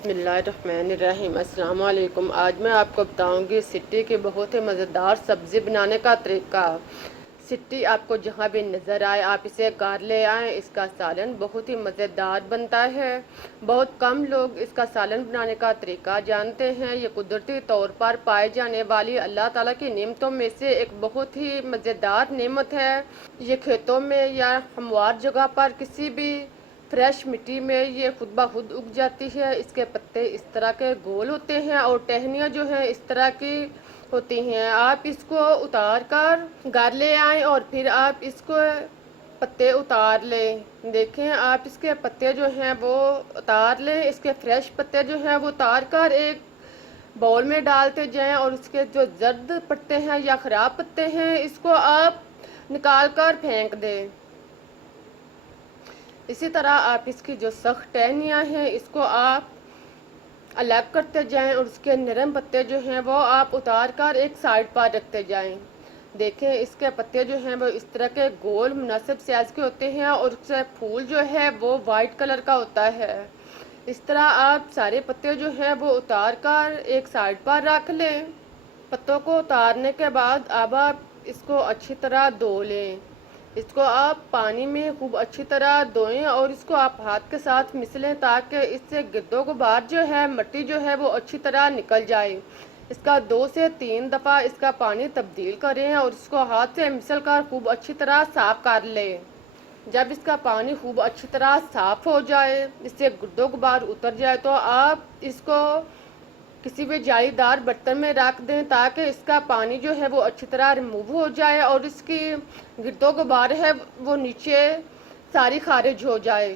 बिस्मिल्लाहिर्रहमानिर्रहीम। अस्सलाम वालेकुम। आज मैं आपको बताऊंगी सिट्टी की बहुत ही मज़ेदार सब्ज़ी बनाने का तरीका। सिट्टी आपको जहाँ भी नज़र आए आप इसे घर ले आएँ। इसका सालन बहुत ही मज़ेदार बनता है। बहुत कम लोग इसका सालन बनाने का तरीका जानते हैं। ये कुदरती तौर पर पाए जाने वाली अल्लाह ताला की नेमतों में से एक बहुत ही मज़ेदार नेमत है। ये खेतों में या हमवार जगह पर किसी भी फ्रेश मिट्टी में ये खुद ब खुद उग जाती है। इसके पत्ते इस तरह के गोल होते हैं और टहनियाँ जो हैं इस तरह की होती हैं। आप इसको उतार कर घर ले आएँ और फिर आप इसको पत्ते उतार लें। देखें, आप इसके पत्ते जो हैं वो उतार लें। इसके फ्रेश पत्ते जो हैं वो उतार कर एक बाउल में डालते जाएं और उसके जो जर्द पत्ते हैं या ख़राब पत्ते हैं इसको आप निकाल कर फेंक दें। इसी तरह आप इसकी जो सख्त टहनियाँ हैं इसको आप अलग करते जाएं और उसके नरम पत्ते जो हैं वो आप उतार कर एक साइड पर रखते जाएं। देखें, इसके पत्ते जो हैं वो इस तरह के गोल मुनासिब साइज़ के होते हैं और उससे फूल जो है वो वाइट कलर का होता है। इस तरह आप सारे पत्ते जो हैं वो उतार कर एक साइड पर रख लें। पत्तों को उतारने के बाद अब आप इसको अच्छी तरह धो लें। इसको आप पानी में खूब अच्छी तरह धोएं और इसको आप हाथ के साथ मिसलें ताकि इससे गिद्दो गुबार जो है मिट्टी जो है वो अच्छी तरह निकल जाए। इसका 2 से 3 दफ़ा इसका पानी तब्दील करें और इसको हाथ से मिसल कर खूब अच्छी तरह साफ़ कर लें। जब इसका पानी खूब अच्छी तरह साफ़ हो जाए, इससे गिद्दो गुबार उतर जाए तो आप इसको किसी भी जालीदार बर्तन में रख दें ताकि इसका पानी जो है वो अच्छी तरह रिमूव हो जाए और इसकी गिरदो गुबार है वो नीचे सारी खारिज हो जाए।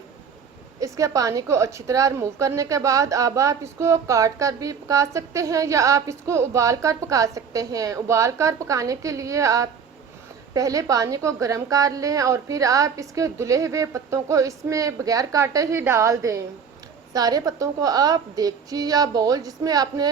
इसके पानी को अच्छी तरह रिमूव करने के बाद अब आप इसको काट कर भी पका सकते हैं या आप इसको उबाल कर पका सकते हैं। उबाल कर पकाने के लिए आप पहले पानी को गर्म कर लें और फिर आप इसके धुले हुए पत्तों को इसमें बगैर काटे ही डाल दें। सारे पत्तों को आप देगची या बाउल जिसमें आपने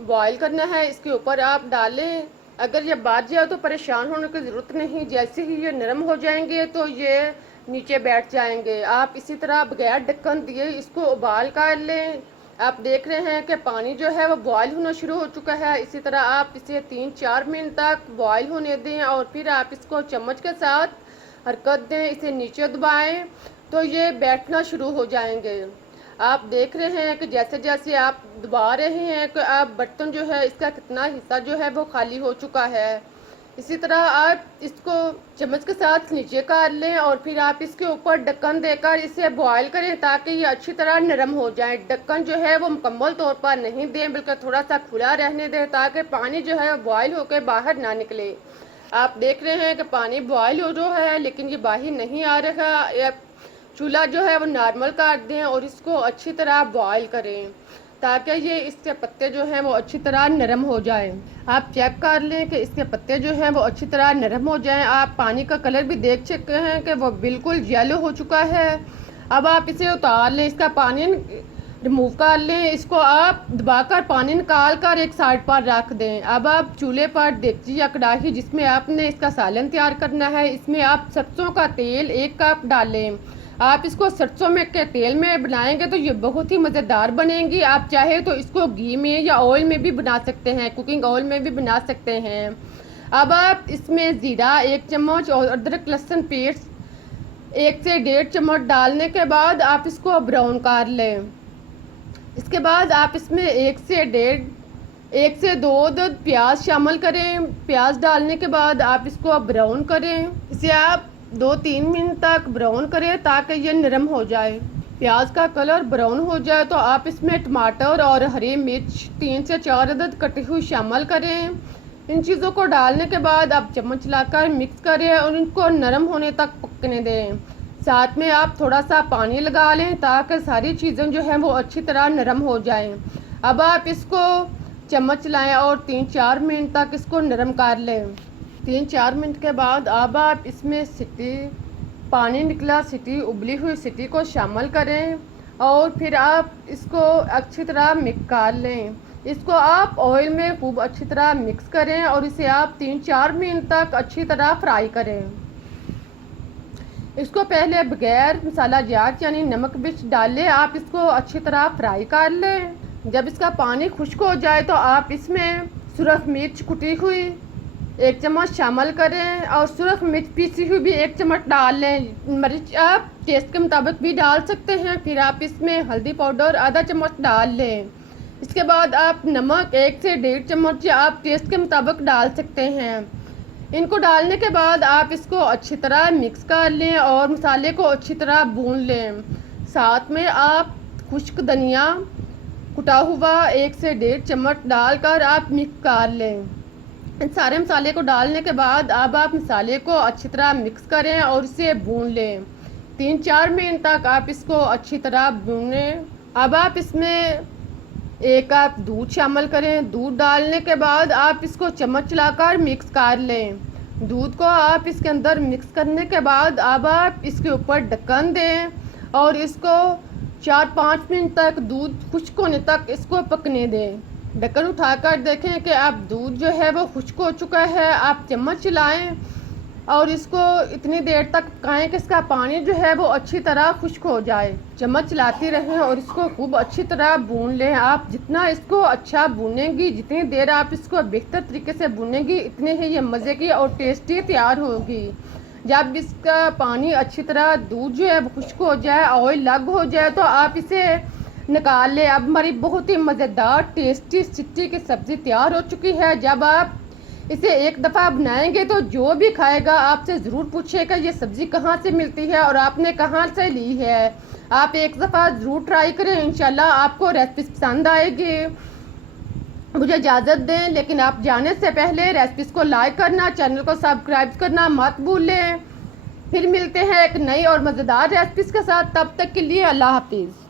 बॉईल करना है इसके ऊपर आप डालें। अगर ये बात जाए तो परेशान होने की ज़रूरत नहीं, जैसे ही ये नरम हो जाएंगे तो ये नीचे बैठ जाएंगे। आप इसी तरह बगैर ढक्कन दिए इसको उबाल कर लें। आप देख रहे हैं कि पानी जो है वो बॉईल होना शुरू हो चुका है। इसी तरह आप इसे 3-4 मिनट तक बॉईल होने दें और फिर आप इसको चम्मच के साथ हरकत दें, इसे नीचे दबाएं तो ये बैठना शुरू हो जाएंगे। आप देख रहे हैं कि जैसे जैसे आप दबा रहे हैं कि आप बर्तन जो है इसका कितना हिस्सा जो है वो खाली हो चुका है। इसी तरह आप इसको चम्मच के साथ नीचे कर लें और फिर आप इसके ऊपर ढक्कन देकर इसे बॉईल करें ताकि ये अच्छी तरह नरम हो जाए। ढक्कन जो है वो मुकम्मल तौर पर नहीं दें बल्कि थोड़ा सा खुला रहने दें ताकि पानी जो है बॉईल होकर बाहर ना निकले। आप देख रहे हैं कि पानी बॉईल हो रहा है लेकिन ये बाहर नहीं आ रहा। चूल्हा जो है वो नॉर्मल कर दें और इसको अच्छी तरह बॉईल करें ताकि ये इसके पत्ते जो हैं वो अच्छी तरह नरम हो जाएं। आप चेक कर लें कि इसके पत्ते जो हैं वो अच्छी तरह नरम हो जाएं। आप पानी का कलर भी देख सकते हैं कि वो बिल्कुल येलो हो चुका है। अब आप इसे उतार लें, इसका पानी रिमूव कर लें। इसको आप दबाकर पानी निकाल कर एक साइड पर रख दें। अब आप चूल्हे पर देगची या कढ़ाई जिसमें आपने इसका सालन तैयार करना है इसमें आप सरसों का तेल 1 कप डालें। आप इसको सरसों में के तेल में बनाएंगे तो ये बहुत ही मज़ेदार बनेंगी। आप चाहे तो इसको घी में या ऑयल में भी बना सकते हैं, कुकिंग ऑयल में भी बना सकते हैं। अब आप इसमें ज़ीरा 1 चम्मच और अदरक लहसुन पेस्ट 1 से 1.5 चम्मच डालने के बाद आप इसको ब्राउन कर लें। इसके बाद आप इसमें 1 से 2 अदद प्याज शामिल करें। प्याज डालने के बाद आप इसको ब्राउन करें। इसे आप 2-3 मिनट तक ब्राउन करें ताकि ये नरम हो जाए। प्याज का कलर ब्राउन हो जाए तो आप इसमें टमाटर और हरी मिर्च 3 से 4 अदद कटी हुई शामिल करें। इन चीज़ों को डालने के बाद आप चम्मच लाकर मिक्स करें और इनको नरम होने तक पकने दें। साथ में आप थोड़ा सा पानी लगा लें ताकि सारी चीज़ें जो हैं वो अच्छी तरह नरम हो जाएं। अब आप इसको चम्मच लाएं और 3-4 मिनट तक इसको नरम कर लें। 3-4 मिनट के बाद अब आप इसमें पानी निकला उबली हुई सिटी को शामिल करें और फिर आप इसको अच्छी तरह मिक्स कर लें। इसको आप ऑयल में खूब अच्छी तरह मिक्स करें और इसे आप 3-4 मिनट तक अच्छी तरह फ्राई करें। इसको पहले बगैर मसाला जात यानी नमक मिर्च डाले आप इसको अच्छी तरह फ्राई कर लें। जब इसका पानी खुश्क हो जाए तो आप इसमें सुरख मिर्च कुटी हुई 1 चम्मच शामिल करें और सुरख मिर्च पीसी हुई भी 1 चम्मच डाल लें। मिर्च आप टेस्ट के मुताबिक भी डाल सकते हैं। फिर आप इसमें हल्दी पाउडर आधा चम्मच डाल लें। इसके बाद आप नमक 1 से 1.5 चम्मच आप टेस्ट के मुताबिक डाल सकते हैं। इनको डालने के बाद आप इसको अच्छी तरह मिक्स कर लें और मसाले को अच्छी तरह भून लें। साथ में आप खुश्क धनिया कुटा हुआ 1 से 1.5 चम्मच डालकर आप मिक्स कर लें। इन सारे मसाले को डालने के बाद अब आप मसाले को अच्छी तरह मिक्स करें और इसे भून लें। 3-4 मिनट तक आप इसको अच्छी तरह भूनें। अब आप इसमें 1 कप दूध शामिल करें। दूध डालने के बाद आप इसको चम्मच चलाकर मिक्स कर लें। दूध को आप इसके अंदर मिक्स करने के बाद अब आप इसके ऊपर ढक्कन दें और इसको 4-5 मिनट तक दूध खुश्क होने तक इसको पकने दें। ढक्कन उठाकर देखें कि अब दूध जो है वो खुश्क हो चुका है। आप चम्मच चलाएं और इसको इतनी देर तक पकाएं कि इसका पानी जो है वो अच्छी तरह खुश्क हो जाए। चम्मच चलाती रहें और इसको खूब अच्छी तरह भून लें। आप जितना इसको अच्छा भूनेंगी, जितनी देर आप इसको बेहतर तरीके से भूनेंगी, इतने ही ये मज़े की और टेस्टी तैयार होगी। जब इसका पानी अच्छी तरह दूध जो है वो खुश्क हो जाए, ऑयल अलग हो जाए तो आप इसे निकाल लें। अब हमारी बहुत ही मज़ेदार टेस्टी सिट्टी की सब्ज़ी तैयार हो चुकी है। जब आप इसे एक दफ़ा बनाएंगे तो जो भी खाएगा आपसे ज़रूर पूछेगा ये सब्ज़ी कहाँ से मिलती है और आपने कहाँ से ली है। आप एक दफ़ा ज़रूर ट्राई करें, इंशाल्लाह आपको रेसिपी पसंद आएगी। मुझे इजाज़त दें, लेकिन आप जाने से पहले रेसिपीज़ को लाइक करना, चैनल को सब्सक्राइब करना मत भूलें। फिर मिलते हैं एक नई और मज़ेदार रेसिपीज़ के साथ। तब तक के लिए अल्लाह हाफिज़।